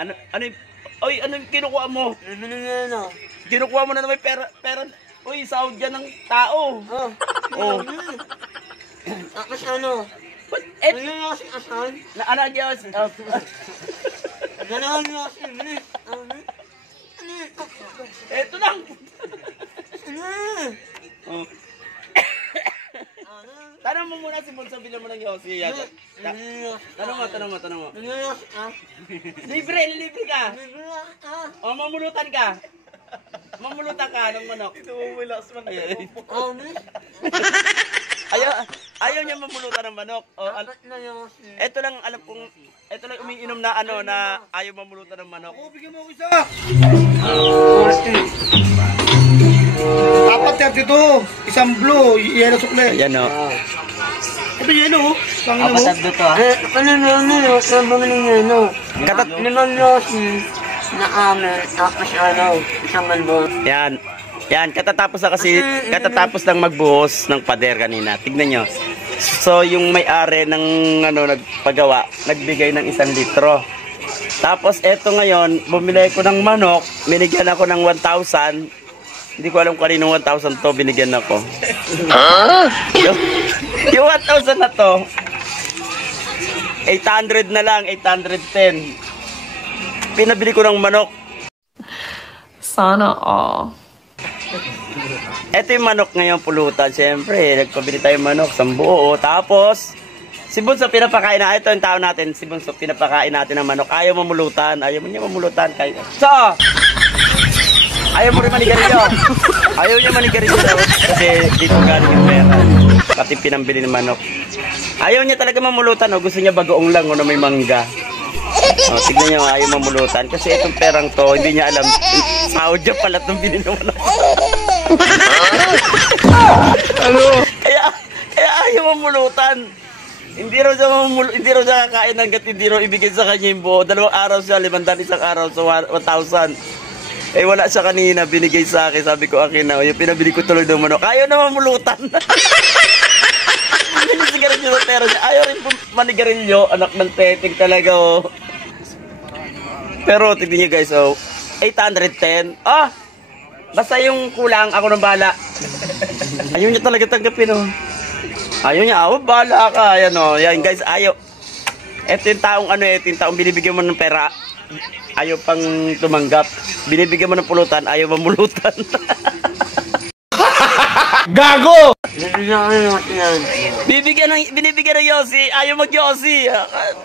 Ano yung... Oy, ano yung kinukuha mo? Kinukuha mo na naman pera. Uy, sahod yan ng tao. Oh. Tapos ano? Eh, Ano yung kasi asan? ano Diyos? Ganahan yung kasi. Eto lang. Oh. Tanong mo muna si Bunso, bilang mo ng Yossi. Tanong mo. Libre ka. O, mamulutan ka. Ng manok. Ito mo relax man. Ayaw niya mamulutan ng manok. Ito lang alam kong, ito lang umiinom na ano na ayaw mamulutan ng manok. Bigyan mo ako isa. Apat yan dito. Isang blue, yellow sukle. Yan o. Ito yellow. Pangina mo. Kapatid dito Katat limang yosi na amin. Tapos isang malbon. Yan, katatapos lang magbuhos ng pader kanina. Tignan nyo. So, yung may-ari ng nagpagawa, nagbigay ng 1 litro. Tapos, eto ngayon, bumili ko ng manok, binigyan ako ng 1,000. Hindi ko alam kung kaninong 1,000 to, binigyan ako. Yung 1,000 na to, 800 na lang, 810. Pinabili ko ng manok. Sana all. Ito yung manok ngayon pulutan. Siyempre, nagpabili tayo manok, sambuo. Tapos, si Bunso pinapakain na. Ito yung tao natin. Si Bunso pinapakain natin ng manok. Ayaw mamulutan. Ayaw mo niya mamulutan. So, ayaw mo rin manigarilyo. Ayaw niya manigarilyo. Kasi dito galing yung pera. Pati pinambili ng manok. Ayaw niya talaga mamulutan. O, gusto niya bagoong lang o na may mangga. O, tignan niyo, ayaw mamulutan. Kasi itong perang to, hindi niya alam. Sahod niya pala itong binili ng manok. Kaya ayaw mamulutan. Hindi raw siya kakain hanggat hindi raw ibigay sa kanya yung buo. 2 araw siya, 500 isang araw, so 1,000. Eh wala siya kanina, binigay sa akin. Sabi ko, akin na, yung pinabili ko tuloy ng manok. Ayaw na mamulutan. Sigarilyo na pera niya. Ayaw rin manigarilyo. Anak ng teting talaga, oh. Pero tignan niyo guys, oh. 810. Basta yung kulang, ako nang bahala. Ayaw niya talaga tanggapin, oh. Ayaw niya, bahala ka. Ayan, oh. Yan guys, ayaw. Ito yung taong ito yung taong binibigyan mo ng pera. Ayaw pang tumanggap. Binibigyan mo ng pulutan, ayaw mamulutan. Gago! Binibigyan ng Yossi, ayaw mag-Yossi.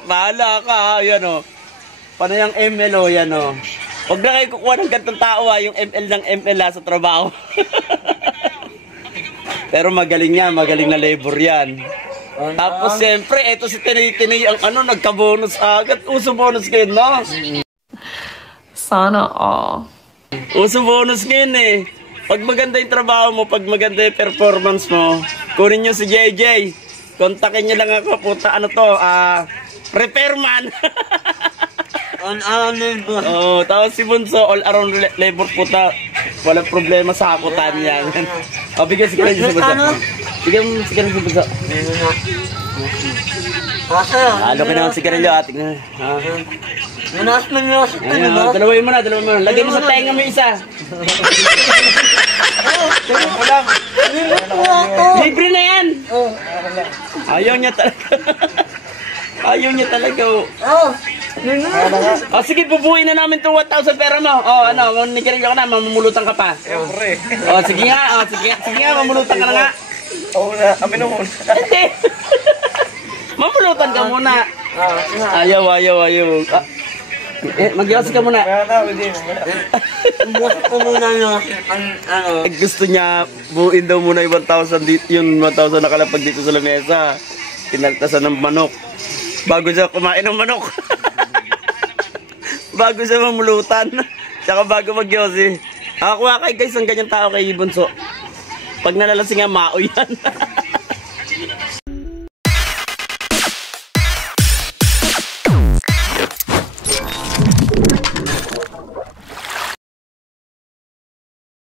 Bahala ka, ayan, oh. Panayang ML, oh, yan, oh. Huwag na kayo kukuha ng gantong tao, yung ML ng ML sa trabaho. Pero magaling na labor yan. Tapos siyempre, eto si Tinay ang nagka-bonus agad. Uso bonus ngayon, no? Sana all. Uso bonus ngayon, eh. Pag maganda yung trabaho mo, pag maganda yung performance mo, kunin nyo si JJ. Kontakin nyo lang ako, puta, repairman. On labor. Oh, tapos si Bunso, all around labor puta. Walang problema sa akutan yan. Bigyan si Bunso. Bigyan si Bunso. Halo ka naman si Garillo, tingnan. Manas man yun. Dalawin mo na. Lagay mo sa tenga mo isa. Libre na yan. Ayaw niya talaga. Sige, bubuhin na namin itong 1,000 pera mo. Nigarilyo ka na, mamumulutan ka pa. Sige nga, mamulutan ka na nga. Amin na muna. Hindi. Mamulutan ka muna. Ayaw. Mag-Yossi ka muna. Ko muna Gusto niya, buuin daw muna yung 1,000 nakalapag dito sa lamesa. Pinaltasan ng manok. Bago siya kumain ng manok. Bago siya mamulutan. Tsaka bago mag-Yossi. Kuha kay guys, ang ganyan tao kay Bunso. Pag nalalasing nga, mao yan.